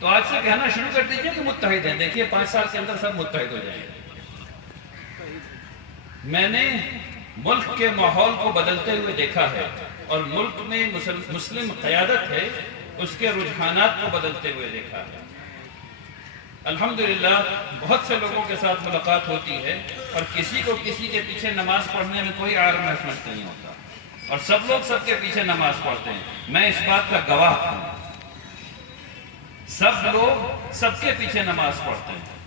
تو آج سے کہنا شروع کر دیجئے کہ متحد ہیں. دیکھیے 5 سال کے اندر سب متحد ہو جائیں گے. میں نے ملک کے ماحول کو بدلتے ہوئے دیکھا ہے اور ملک میں مسلم قیادت ہے اس کے رجحانات کو بدلتے ہوئے دیکھا ہے. الحمدللہ بہت سے لوگوں کے ساتھ ملاقات ہوتی ہے اور کسی کو کسی کے پیچھے نماز پڑھنے میں کوئی عار محسوس نہیں ہوتا اور سب لوگ سب کے پیچھے نماز پڑھتے ہیں. میں اس بات کا گواہ ہوں. سب لوگ سب کے پیچھے نماز پڑھتے ہیں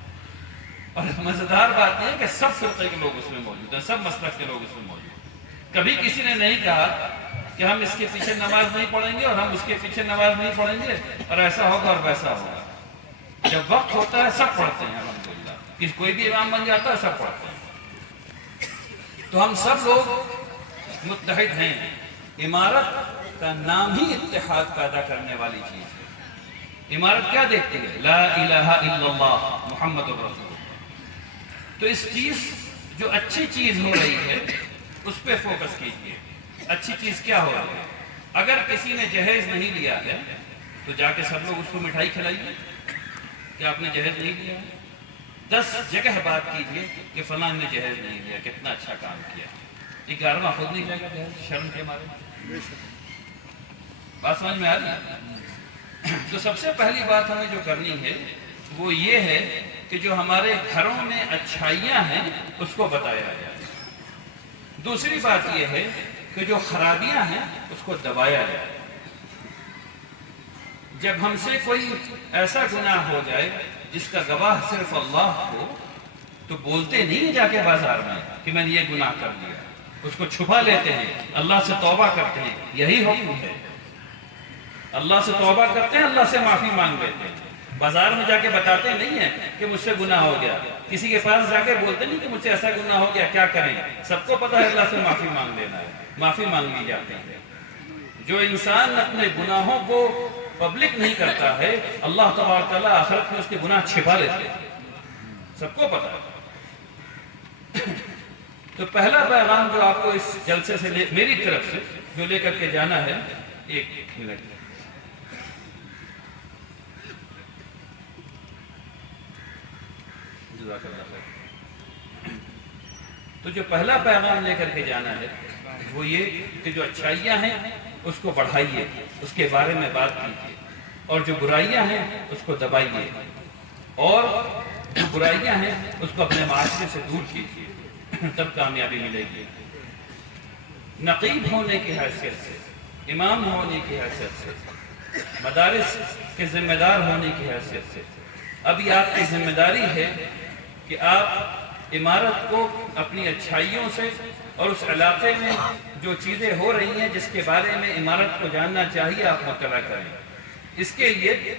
اور مزیدار بات یہ ہے کہ سب فرقے کے لوگ اس میں موجود ہیں, سب مسلک کے لوگ اس میں موجود ہیں. کبھی کسی نے نہیں کہا کہ ہم اس کے پیچھے نماز نہیں پڑھیں گے اور ہم اس کے پیچھے نماز نہیں پڑھیں گے اور ایسا ہوگا اور ویسا ہوگا. جب وقت ہوتا ہے سب پڑھتے ہیں الحمدللہ. کوئی بھی امام بن جاتا ہے سب پڑھتے ہیں. تو ہم سب لوگ متحد ہیں. امارت کا نام ہی اتحاد پیدا کرنے والی چیز ہے. امارت کیا دیکھتی ہے؟ لا الہ الا اللہ محمد رسول اللہ. تو اس چیز جو اچھی چیز ہو رہی ہے اس پہ فوکس کیجیے. اچھی چیز کیا ہو رہی ہے؟ اگر کسی نے جہیز نہیں لیا ہے تو جا کے سب لوگ اس کو مٹھائی کھلائیے کہ آپ نے جہیز نہیں لیا. 10 جگہ بات کیجیے کہ فلاں نے جہیز نہیں لیا, کتنا اچھا کام کیا. 11واں خود نہیں جائے گا جہیز شرم کے مارے. بات سمجھ میں آ رہی ہے؟ تو سب سے پہلی بات ہمیں جو کرنی ہے وہ یہ ہے کہ جو ہمارے گھروں میں اچھائیاں ہیں اس کو بتایا جائے. دوسری بات یہ ہے کہ جو خرابیاں ہیں اس کو دبایا جائے. جب ہم سے کوئی ایسا گناہ ہو جائے جس کا گواہ صرف اللہ ہو تو بولتے نہیں جا کے بازار میں کہ میں نے یہ گناہ کر دیا. اس کو چھپا لیتے ہیں, اللہ سے توبہ کرتے ہیں. یہی حکم ہے. اللہ سے توبہ کرتے ہیں, اللہ سے معافی مانگ لیتے ہیں. بازار میں جا کے بتاتے نہیں ہیں کہ مجھ سے گناہ ہو گیا. کسی کے پاس جا کے بولتے نہیں کہ مجھ سے ایسا گناہ ہو گیا, کیا کریں. سب کو پتہ ہے اللہ سے معافی مانگ لینا ہے. معافی مانگ لی جاتی ہے. جو انسان اپنے گناہوں کو پبلک نہیں کرتا ہے اللہ تبارک و تعالیٰ آخرت میں اس کے گناہ چھپا لیتے ہیں. سب کو پتہ ہے. تو پہلا پیغام جو آپ کو اس جلسے سے میری طرف سے جو لے کر کے جانا ہے, 1 منٹ. تو جو پہلا پیغام لے کر کے جانا ہے وہ یہ کہ جو اچھائیاں ہیں اس کو بڑھائیے, اس کے بارے میں بات کیجیے, اور جو برائیاں ہیں اس کو دبائیے, اور جو برائیاں ہیں اس کو اپنے معاشرے سے دور کیجیے. تب کامیابی ملے گی. نقیب ہونے کی حیثیت سے, امام ہونے کی حیثیت سے, مدارس کے ذمہ دار ہونے کی حیثیت سے ابھی آپ کی ذمہ داری ہے کہ آپ امارت کو اپنی اچھائیوں سے اور اس علاقے میں جو چیزیں ہو رہی ہیں جس کے بارے میں امارت کو جاننا چاہیے آپ مطلع کریں. اس کے لیے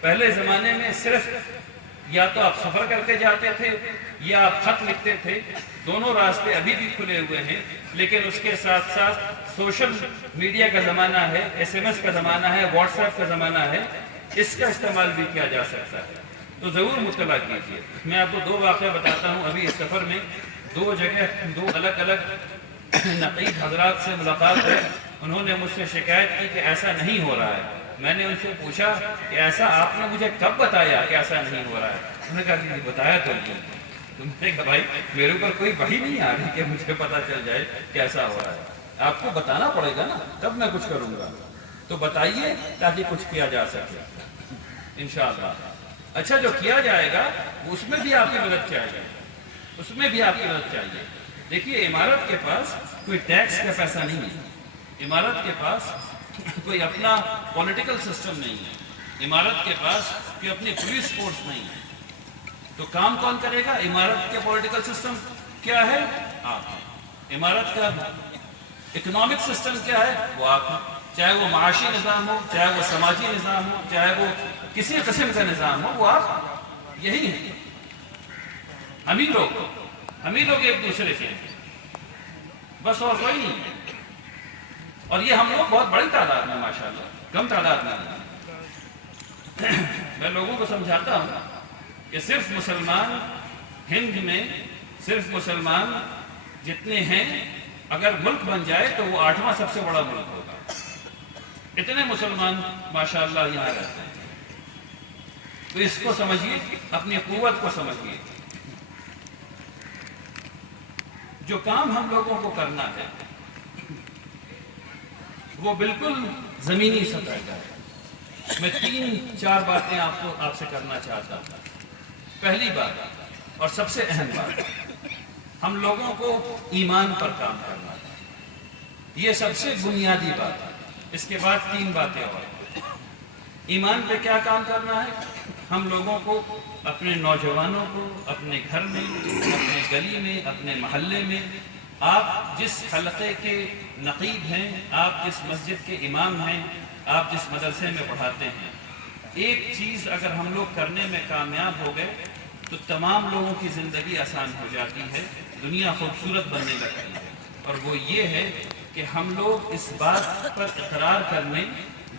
پہلے زمانے میں صرف یا تو آپ سفر کر کے جاتے تھے یا آپ خط لکھتے تھے. دونوں راستے ابھی بھی کھلے ہوئے ہیں, لیکن اس کے ساتھ ساتھ سوشل میڈیا کا زمانہ ہے, SMS کا زمانہ ہے, واٹس ایپ کا زمانہ ہے. اس کا استعمال بھی کیا جا سکتا ہے. تو ضرور مطلع کیجیے. میں آپ کو 2 واقعہ بتاتا ہوں. ابھی اس سفر میں 2 جگہ 2 الگ الگ نقیب حضرات سے ملاقات ہے. انہوں نے مجھ سے شکایت کی کہ ایسا نہیں ہو رہا ہے. میں نے ان سے پوچھا کہ ایسا آپ نے مجھے کب بتایا کہ ایسا نہیں ہو رہا ہے. انہوں نے کہا کہ بتایا تو نہیں. تم نے کہا بھائی میرے اوپر کوئی وحی نہیں آ رہی کہ مجھے پتا چل جائے کہ ایسا ہو رہا ہے. آپ کو بتانا پڑے گا نا, تب میں کچھ کروں گا. تو بتائیے تاکہ کچھ کیا جا سکے انشاءاللہ. اچھا جو کیا جائے گا اس میں بھی آپ کی مدد چاہیے, اس میں بھی آپ کی مدد چاہیے. دیکھیے امارت کے پاس کوئی ٹیکس کا پیسہ نہیں ہے. امارت کے پاس کوئی اپنا پولیٹیکل سسٹم نہیں ہے. امارت کے پاس کوئی اپنی پولیس فورس نہیں ہے. تو کام کون کرے گا؟ امارت کے پولیٹیکل سسٹم کیا ہے؟ آپ. امارت کا اکنامک سسٹم کیا ہے؟ وہ آپ. چاہے وہ معاشی نظام ہو, چاہے وہ سماجی نظام ہو, چاہے وہ کسی قسم کا نظام ہو, وہ آپ یہی ہیں. ہم ہی لوگ ایک دوسرے کے ہیں بس, اور کوئی نہیں. اور یہ ہم لوگ بہت بڑی تعداد میں ماشاءاللہ, کم تعداد میں. میں لوگوں کو سمجھاتا ہوں کہ صرف مسلمان ہند میں صرف مسلمان جتنے ہیں اگر ملک بن جائے تو وہ 8واں سب سے بڑا ملک ہوگا. اتنے مسلمان ماشاءاللہ یہاں رہتے ہیں. تو اس کو سمجھیے، اپنی قوت کو سمجھیے. جو کام ہم لوگوں کو کرنا ہے وہ بالکل زمینی سطح کا ہے. میں 3-4 باتیں آپ سے کرنا چاہتا ہوں. پہلی بات اور سب سے اہم بات، ہم لوگوں کو ایمان پر کام کرنا ہے. یہ سب سے بنیادی بات ہے. اس کے بعد 3 باتیں اور. ایمان پہ کیا کام کرنا ہے؟ ہم لوگوں کو، اپنے نوجوانوں کو، اپنے گھر میں، اپنے گلی میں، اپنے محلے میں، آپ جس حلقے کے نقیب ہیں، آپ جس مسجد کے امام ہیں، آپ جس مدرسے میں پڑھاتے ہیں، ایک چیز اگر ہم لوگ کرنے میں کامیاب ہو گئے تو تمام لوگوں کی زندگی آسان ہو جاتی ہے، دنیا خوبصورت بننے لگتی ہے. اور وہ یہ ہے کہ ہم لوگ اس بات پر اقرار کرنے،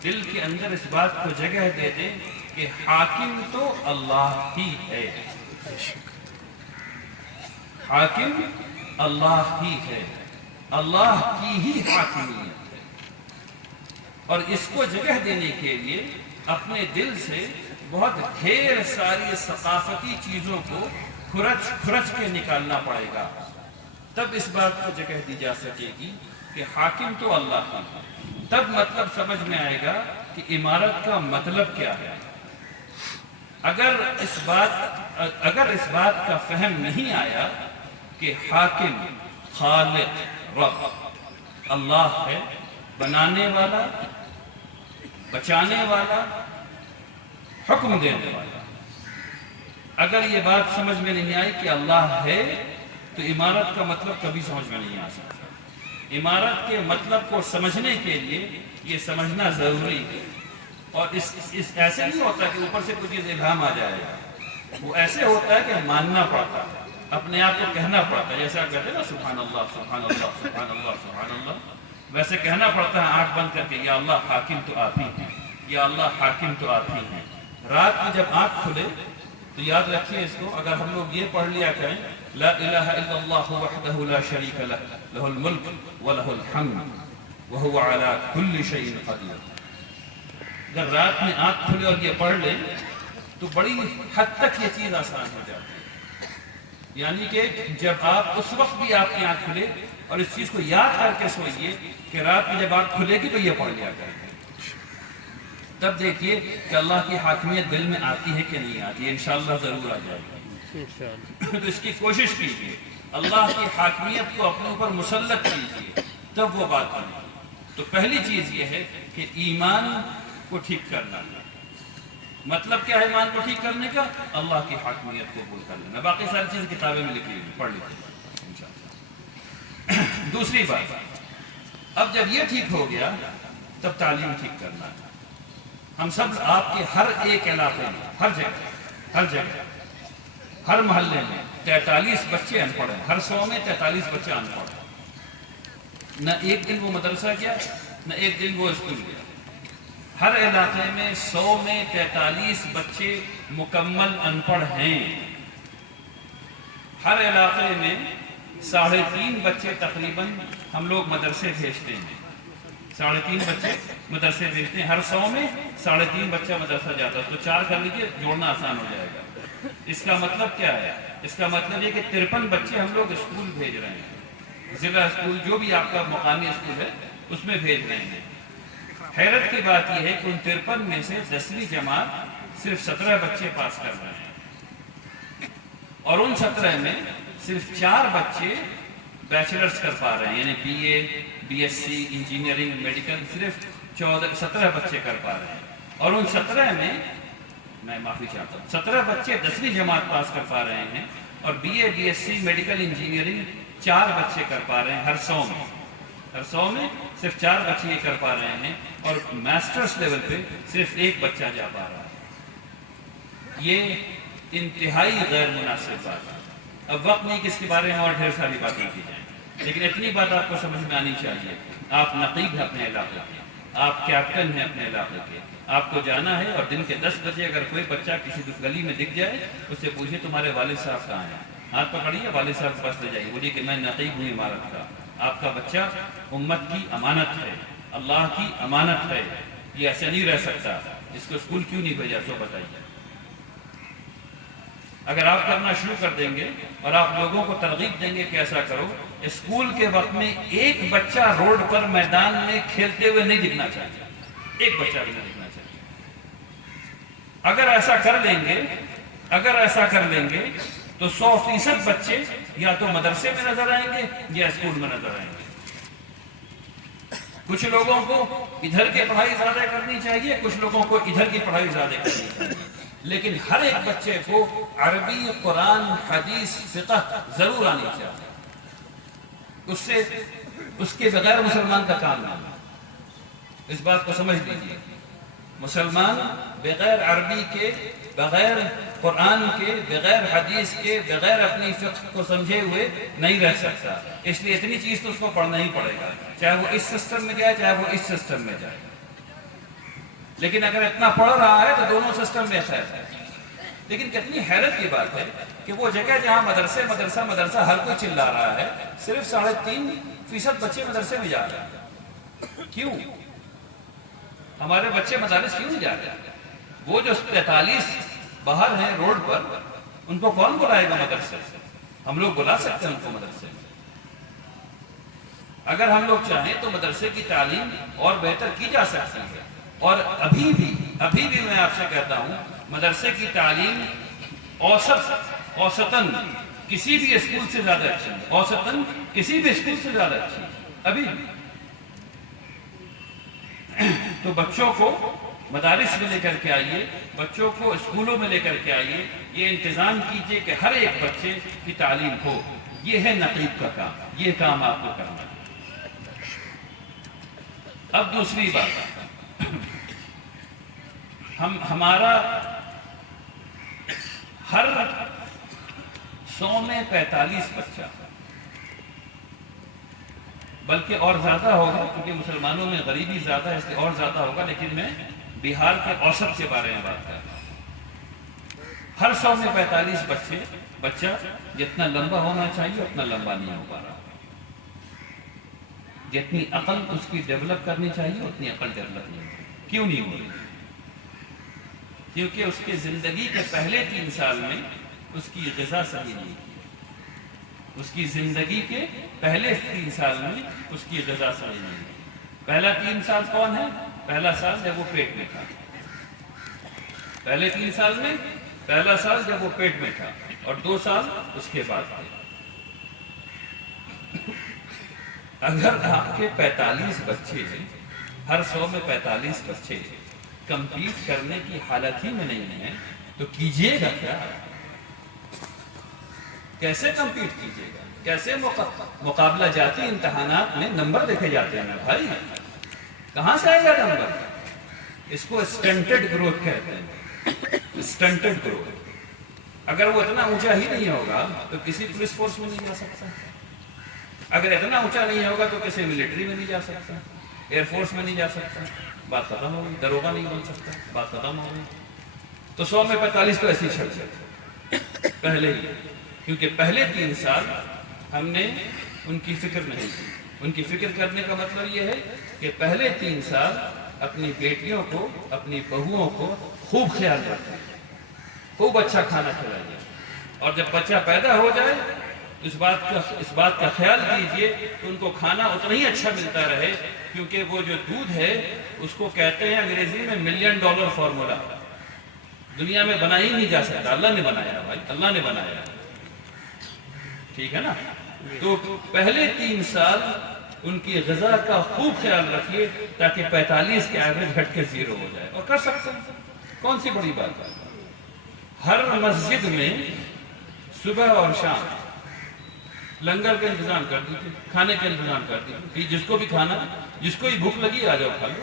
دل کے اندر اس بات کو جگہ دے دیں کہ حاکم تو اللہ ہی ہے. حاکم اللہ ہی ہے، اللہ کی ہی حاکمیت ہے. اور اس کو جگہ دینے کے لیے اپنے دل سے بہت ڈھیر ساری ثقافتی چیزوں کو کھرچ کے نکالنا پڑے گا. تب اس بات کو جگہ دی جا سکے گی کہ حاکم تو اللہ ہی ہے. تب مطلب سمجھ میں آئے گا کہ عمارت کا مطلب کیا ہے. اگر اس بات کا فہم نہیں آیا کہ حاکم، خالق، رب اللہ ہے، بنانے والا، بچانے والا، حکم دینے والا، اگر یہ بات سمجھ میں نہیں آئی کہ اللہ ہے تو عمارت کا مطلب کبھی سمجھ میں نہیں آ سکتا. عمارت کے مطلب کو سمجھنے کے لیے یہ سمجھنا ضروری ہے. اور ایسے نہیں ہوتا کہ اوپر سے کوئی چیز الہام آ جائے گا. وہ ایسے ہوتا ہے کہ ماننا پڑتا ہے، اپنے آپ کو کہنا پڑتا ہے. جیسے آپ کہتے ہیں نا سبحان اللہ سبحان اللہ سبحان اللہ سبحان اللہ، ویسے کہنا پڑتا ہے آنکھ بند کر کے، یا اللہ حاکم تو آپ ہی ہیں، یا اللہ حاکم تو آپ ہی ہیں. رات میں جب آنکھ کھلے تو یاد رکھیے اس کو، اگر ہم لوگ یہ پڑھ لیا کریں لا الہ الا اللہ وحدہ لا شریک لہ لہ الملک ولہ الحمد وہو علی کل شیء قدیر. اگر رات میں آنکھ کھلے اور یہ پڑھ لیں تو بڑی حد تک یہ چیز آسان ہو جاتی ہے. یعنی کہ جب آپ اس وقت بھی آپ کی آنکھ کھلے اور اس چیز کو یاد کر کے سوئیے کہ رات میں جب آنکھ کھلے گی تو یہ پڑھ لیا کریں. تب دیکھیے کہ اللہ کی حاکمیت دل میں آتی ہے کہ نہیں آتی ہے. انشاءاللہ ضرور آ جائے گی. تو اس کی کوشش کیجیے، اللہ کی حاکمیت کو اپنے اوپر مسلط کیجیے، تب وہ بات بنے. تو پہلی چیز یہ ہے کہ ایمان کو ٹھیک کرنا. مطلب کیا ہے ایمان کو ٹھیک کرنے کا؟ اللہ کی حاکمیت کو قبول کر لینا. باقی ساری چیز کتابیں میں لکھی ہوئی، پڑھ لیجیے انشاءاللہ. دوسری بات، اب جب یہ ٹھیک ہو گیا تب تعلیم ٹھیک کرنا ہے. ہم سب، آپ کے ہر ایک علاقے میں، ہر جگہ، ہر محلے میں 43 بچے ان پڑھ ہیں. ہر 100 میں 43 بچے ان پڑھ ہیں. نہ ایک دن وہ مدرسہ گیا، نہ ایک دن وہ اسکول گیا. ہر علاقے میں 100 میں 43 بچے مکمل ان پڑھ ہیں. ہر علاقے میں 3.5 بچے تقریباً ہم لوگ مدرسے بھیجتے ہیں. 3.5 بچے مدرسے بھیجتے ہیں. ہر 100 میں 3.5 بچہ مدرسہ جاتا ہے. تو 4 کر لیجیے، جوڑنا آسان ہو جائے گا. اس کا مطلب کیا ہے؟ اس کا مطلب یہ کہ 53 بچے ہم لوگ اسکول بھیج رہے ہیں. ضلع اسکول، جو بھی آپ کا مقامی اسکول ہے اس میں بھیج رہے ہیں. حیرت کی بات یہ ہے کہ ان 53 میں سے 10ویں جماعت صرف 17 بچے پاس کر رہے ہیں، اور ان 17 میں صرف 4 بچے بیچلرز کر پا رہے ہیں، یعنی BA BSc انجینئرنگ میڈیکل صرف 17 بچے کر پا رہے ہیں. اور ان 17 میں معافی چاہتا ہوں، 17 بچے 10ویں جماعت پاس کر پا رہے ہیں، اور BA BSc میڈیکل انجینئرنگ 4 بچے کر پا رہے ہیں. ہر 100 میں صرف 4 بچے یہ کر پا رہے ہیں، اور ماسٹرز لیول پہ صرف 1 بچہ جا پا رہا ہے. یہ انتہائی غیر مناسب بات ہے. اب وقت نہیں کہ اس کے بارے میں اور ڈھیر ساری باتیں کی جائیں، لیکن اتنی بات آپ کو سمجھ میں آنی چاہیے. آپ نقیب ہیں اپنے علاقے کے، آپ کیپٹن ہیں اپنے علاقے کے. آپ کو جانا ہے، اور دن کے 10 بجے اگر کوئی بچہ کسی گلی میں دکھ جائے، اس سے پوچھیے تمہارے والد صاحب کہاں ہیں. ہاتھ پکڑیے، والد صاحب کے پاس لے جائیے، بولیے کہ میں نقیب ہوں عمارت کا. آپ کا بچہ امت کی امانت ہے، اللہ کی امانت ہے. یہ ایسے نہیں رہ سکتا. اس کو اسکول کیوں نہیں بھیجا، سو بتائیے. اگر آپ کرنا شروع کر دیں گے اور آپ لوگوں کو ترغیب دیں گے کہ ایسا کرو، اسکول کے وقت میں ایک بچہ روڈ پر میدان میں کھیلتے ہوئے نہیں دکھنا چاہیے، ایک بچہ بھی نہیں دکھنا چاہیے۔ اگر ایسا کر لیں گے تو 100% بچے یا تو مدرسے میں نظر آئیں گے یا اسکول میں نظر آئیں گے۔ کچھ لوگوں کو ادھر کی پڑھائی زیادہ کرنی چاہیے، کچھ لوگوں کو ادھر کی پڑھائی زیادہ کرنی چاہیے، لیکن ہر ایک بچے کو عربی، قرآن، حدیث، فقہ ضرور آنی چاہیے۔ اس کے بغیر مسلمان کا کام نہیں ہے۔ اس بات کو سمجھ لیجیے، مسلمان بغیر عربی کے، بغیر قرآن کے، بغیر حدیث کے، بغیر اپنی فقہ کو سمجھے ہوئے نہیں رہ سکتا۔ اس لیے اتنی چیز تو اس کو پڑھنا ہی پڑے گا، چاہے وہ اس سسٹم میں جائے چاہے وہ اس سسٹم میں جائے۔ لیکن اگر اتنا پڑھ رہا ہے تو دونوں سسٹم میں خیر ہے۔ لیکن کتنی حیرت کی بات ہے کہ وہ جگہ جہاں مدرسہ ہر کوئی چلا رہا ہے، صرف 3.5% بچے مدرسے میں جا رہے ہیں۔ کیوں؟ ہمارے بچے مدارس کیوں نہیں جا رہے ہیں؟ وہ جو 43 باہر ہیں روڈ پر، ان کو کون بلائے گا مدرسے؟ ہم لوگ بلا سکتے ہیں ان کو مدرسے میں۔ اگر ہم لوگ چاہیں تو مدرسے کی تعلیم اور بہتر کی جا سکتی ہے، اور ابھی بھی میں آپ سے کہتا ہوں، مدرسے کی تعلیم اوسطاً کسی بھی اسکول سے زیادہ اچھی ہے، اوسطاً کسی بھی اسکول سے زیادہ اچھی ہے ابھی۔ تو بچوں کو مدارس میں لے کر کے آئیے، بچوں کو اسکولوں میں لے کر کے آئیے، یہ انتظام کیجئے کہ ہر ایک بچے کی تعلیم ہو۔ یہ ہے نقیب کا کام، یہ کام آپ کو کرنا ہے۔ اب دوسری بات، ہمارا ہر 100 میں 45 بچہ، بلکہ اور زیادہ ہوگا کیونکہ مسلمانوں میں غریبی زیادہ ہے اس لیے اور زیادہ ہوگا، لیکن میں بہار کے اوسط کے بارے میں بات کر رہا ہوں۔ ہر 100 میں 45 بچہ جتنا لمبا ہونا چاہیے اتنا لمبا نہیں ہو پا رہا، جتنی عقل اس کی ڈیولپ کرنی چاہیے اتنی عقل ڈیولپ نہیں ہو رہی۔ کیوں نہیں ہو رہی؟ کیونکہ اس کی زندگی کے پہلے 3 سال میں اس کی غذا صحیح نہیں تھی۔ اس کی زندگی کے پہلے 3 سال میں اس کی غذا صحیح نہیں تھی۔ پہلا 3 سال کون ہے؟ پہلا سال جب وہ پیٹ میں تھا، پہلے 3 سال میں پہلا سال جب وہ پیٹ میں تھا، اور 2 سال اس کے بعد تھے۔ اگر آپ کے 45 بچے ہیں، ہر 100 میں 45 بچے کمپیٹ کرنے کی حالت ہی میں نہیں ہیں، تو کیجئے گا کیا؟ کیسے کمپیٹ کیجئے گا؟ کیسے مقابلہ جاتی امتحانات میں نمبر دیکھے جاتے ہیں بھائی؟ کہاں سے آئے گا نمبر؟ اس کو اسٹنٹڈ گروتھ کہتے ہیں، اسٹنٹڈ گروتھ۔ اگر وہ اتنا اونچا ہی نہیں ہوگا تو کسی پولیس فورس میں نہیں جا سکتا، اگر اتنا اونچا نہیں ہوگا تو کسی ملٹری میں نہیں جا سکتا، ایئر فورس میں نہیں جا سکتا، بات ختم ہو گئی۔ دروغہ نہیں بن سکتا، بات ختم ہو گئی۔ تو 100 میں 45 تو ایسی چھڑ جائے پہلے ہی، کیونکہ پہلے 3 سال ہم نے ان کی فکر نہیں کی۔ ان کی فکر کرنے کا مطلب یہ ہے کہ پہلے 3 سال اپنی بیٹیوں کو، اپنی بہوؤں کو خوب خیال رکھیں، خوب اچھا کھانا کھلائیے، اور جب بچہ پیدا ہو جائے اس بات کا خیال کیجئے کہ ان کو کھانا اتنا ہی اچھا ملتا رہے، کیونکہ وہ جو دودھ ہے اس کو کہتے ہیں انگریزی میں $1,000,000 فارمولا، دنیا میں بنا ہی نہیں جا سکتا، اللہ نے بنایا بھائی، اللہ نے بنایا، ٹھیک ہے نا؟ تو پہلے 3 سال ان کی غذا کا خوب خیال رکھیے تاکہ 45 کے ایوریج گھٹ کے 0 ہو جائے، اور کر سکتے ہیں، کون سی بڑی بات ہے۔ ہر مسجد میں صبح اور شام لنگر کا انتظام کر دیجیے، کھانے کا انتظام کر دیجیے، جس کو بھی کھانا، جس کو بھی بھوک لگی آ جاؤ کھا لو۔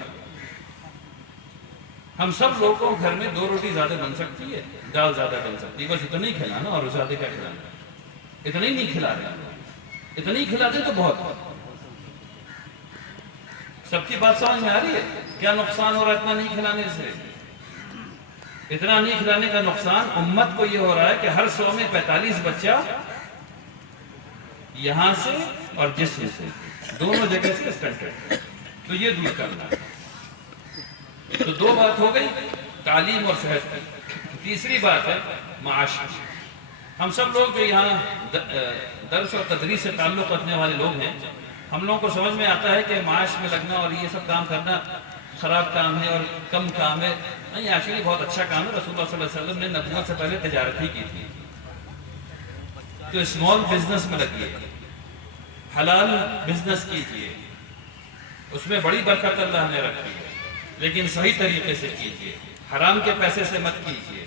ہم سب لوگوں گھر میں 2 روٹی زیادہ بن سکتی ہے، دال زیادہ بن سکتی ہے، بس اتنا ہی کھلانا، اور زیادہ کیا کھلانا، اتنا ہی نہیں کھلا رہے، اتنا ہی کھلا دیں تو بہت۔ سب کی بات سمجھ میں آ رہی ہے؟ کیا نقصان ہو رہا ہے اتنا نہیں کھلانے سے؟ اتنا نہیں کھلانے کا نقصان امت کو یہ ہو رہا ہے کہ ہر 100 میں 45 بچہ یہاں سے اور جسم سے دونوں جگہ سے اسٹنٹڈ، تو یہ دور کرنا ہے۔ تو 2 بات ہو گئی، تعلیم اور صحت کی۔ تیسری بات ہے معاش کی۔ ہم سب لوگ جو یہاں درس اور تدریس سے تعلق رکھنے والے لوگ ہیں، ہم لوگوں کو سمجھ میں آتا ہے کہ معاش میں لگنا اور یہ سب کام کرنا خراب کام ہے اور کم کام ہے. نہیں، ایکچولی بہت اچھا کام ہے. رسول اللہ صلی اللہ علیہ وسلم نے نبوت سے پہلے تجارت ہی کی تھی. تو اسمال بزنس میں لگیے، حلال بزنس کیجئے، اس میں بڑی برکت اللہ نے رکھی ہے، لیکن صحیح طریقے سے کیجئے، حرام کے پیسے سے مت کیجئے.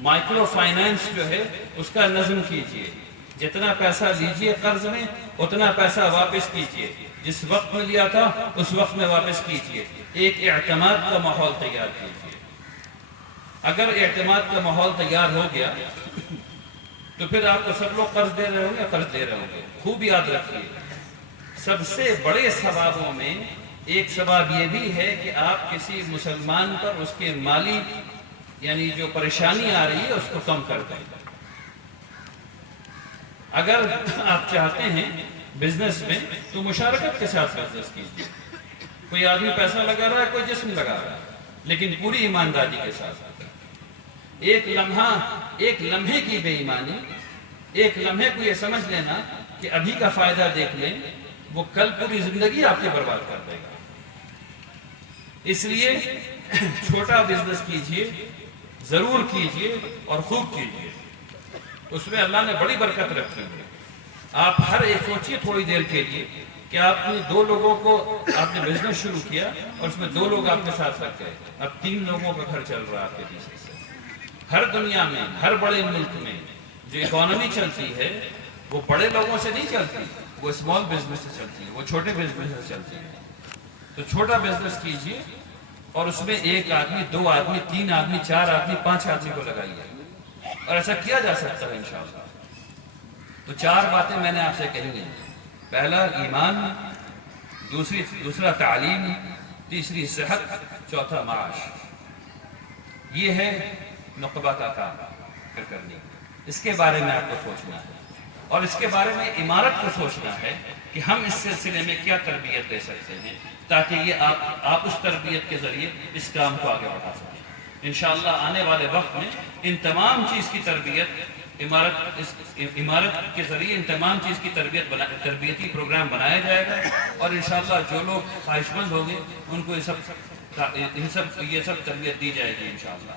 مائکرو فائنانس جو ہے اس کا نظم کیجئے، جتنا پیسہ لیجئے قرض میں اتنا پیسہ واپس کیجئے، جس وقت میں لیا تھا اس وقت میں واپس کیجئے. ایک اعتماد کا ماحول تیار کیجئے. اگر اعتماد کا ماحول تیار ہو گیا تو پھر آپ کو سب لوگ قرض دے رہے ہوں گے، قرض دے رہے ہوں گے. خوب یاد رکھیے، سب سے بڑے ثوابوں میں ایک ثواب یہ بھی ہے کہ آپ کسی مسلمان پر اس کے مالی یعنی جو پریشانی آ رہی ہے اس کو کم کر دیں. اگر آپ چاہتے ہیں بزنس میں تو مشارکت کے ساتھ بزنس کیجیے. کوئی آدمی پیسہ لگا رہا ہے، کوئی جسم لگا رہا ہے، لیکن پوری ایمانداری کے ساتھ. ایک لمحے کی بے ایمانی، ایک لمحے کو یہ سمجھ لینا کہ ابھی کا فائدہ دیکھ لیں، وہ کل پوری زندگی آپ کی برباد کر دے گا. اس لیے چھوٹا بزنس کیجئے، ضرور کیجئے اور خوب کیجئے. اس میں اللہ نے بڑی برکت رکھی ہے. آپ ہر ایک سوچیے تھوڑی دیر کے لیے کہ آپ نے 2 لوگوں کو آپ نے بزنس شروع کیا اور اس میں 2 لوگ آپ کے ساتھ لگ گئے. اب 3 لوگوں کا گھر چل رہا ہے آپ کے پیچھے سے. ہر دنیا میں، ہر بڑے ملک میں جو اکانومی چلتی ہے وہ بڑے لوگوں سے نہیں چلتی، وہ اسمال بزنس سے چلتی ہے، وہ چھوٹے بزنس سے چلتی ہے. تو چھوٹا بزنس کیجئے اور اس میں 1 آدمی، 2 آدمی، 3 آدمی، 4 آدمی، 5 آدمی کو لگائیے. اور ایسا کیا جا سکتا ہے انشاءاللہ. تو 4 باتیں میں نے آپ سے کہی ہیں. پہلا ایمان، دوسرا تعلیم، تیسری صحت، چوتھا معاش. یہ ہے نقبہ کا کام پھر کرنی. اس کے بارے میں آپ کو سوچنا ہے اور اس کے بارے میں عمارت کو سوچنا ہے کہ ہم اس سلسلے میں کیا تربیت دے سکتے ہیں تاکہ یہ آپ اس تربیت کے ذریعے اس کام کو آگے بڑھا سکیں. انشاءاللہ آنے والے وقت میں ان تمام چیز کی تربیت، عمارت کے ذریعے ان تمام چیز کی تربیتی پروگرام بنایا جائے گا. اور انشاءاللہ جو لوگ خواہش مند ہوں گے ان کو یہ سب تربیت دی جائے گی انشاءاللہ.